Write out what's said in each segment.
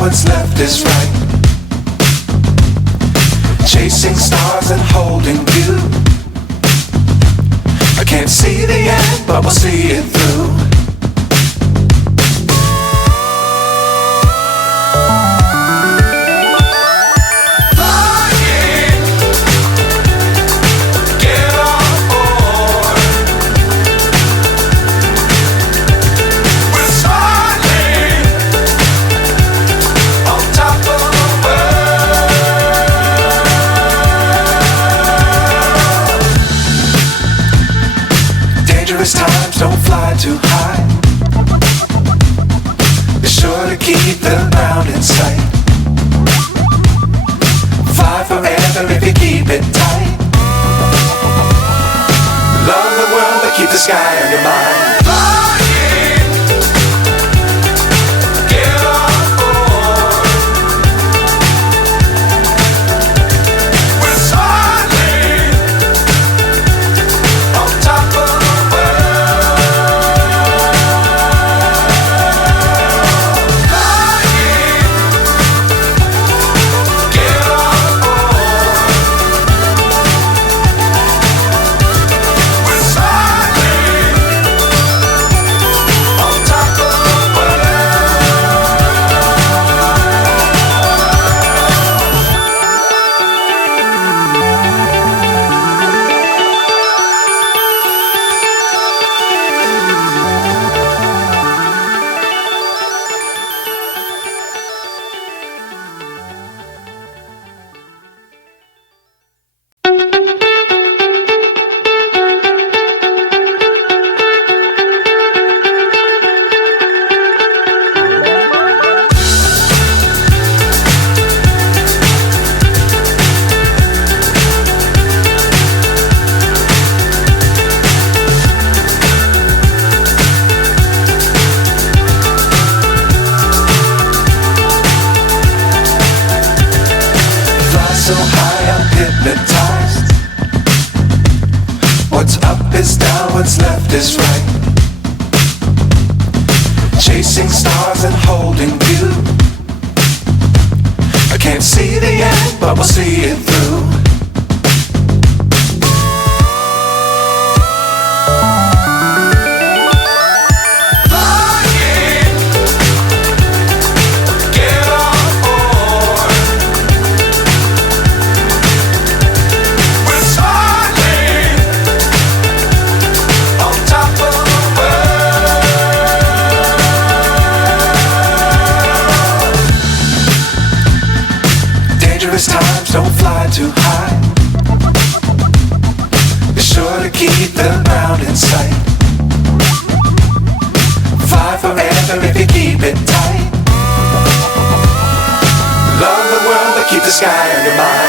what's left is right. Chasing stars and holding you. I can't see the end, but we'll see it through. Times don't fly too high. Be sure to keep the ground in sight. Fly forever if you keep it tight. Love the world but keep the sky on your mind. So high I'm hypnotized. What's up is down, what's left is right. Chasing stars and holding you. I can't see the end, but we'll see it through. Times don't fly too high. Be sure to keep the ground in sight. Fly forever if you keep it tight. Love the world but keep the sky on your mind.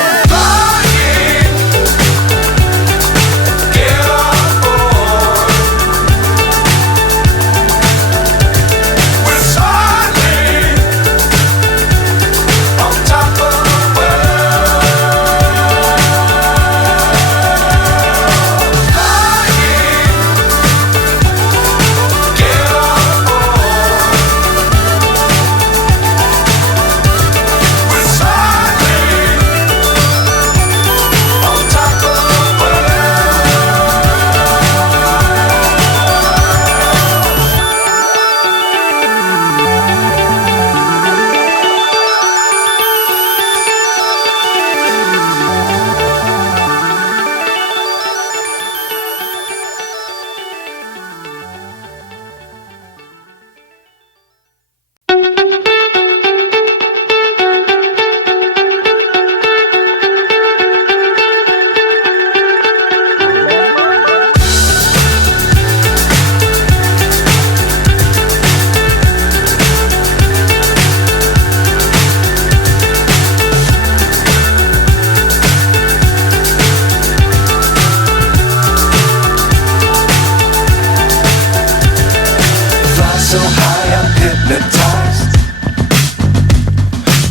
So high I'm hypnotized.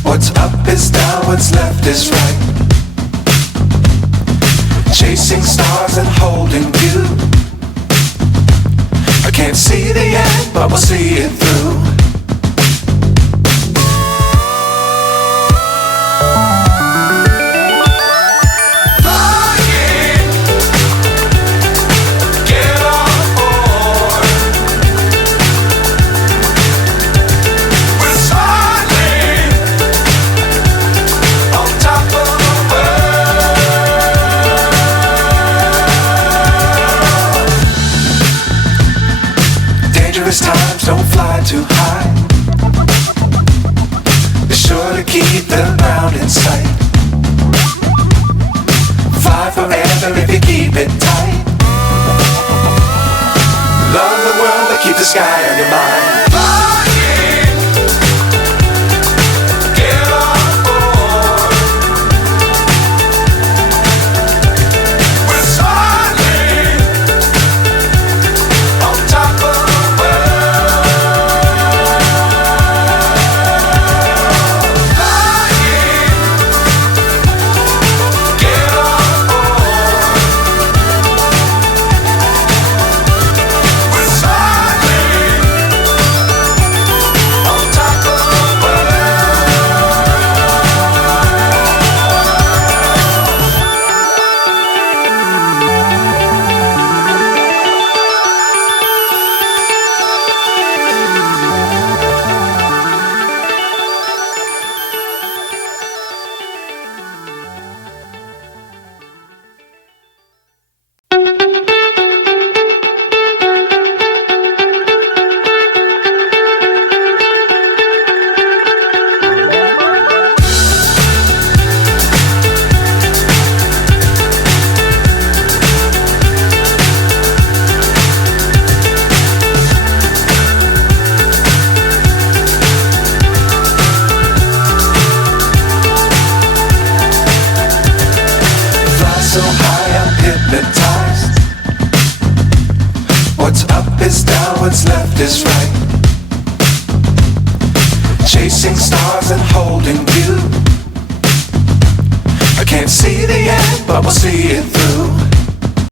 What's up is down, what's left is right. Chasing stars and holding you. I can't see the end, but we'll see it through. don't fly too high. Be sure to keep the ground in sight. Fly forever if you keep it tight. Love the world, but keep the sky on your mind. Flying, get on board. We're soaring on top of the world. Flying, get on board. We're soaring on top of the so high I'm hypnotized. What's up is down, what's left is right. Chasing stars and holding you. I can't see the end, but we'll see it through.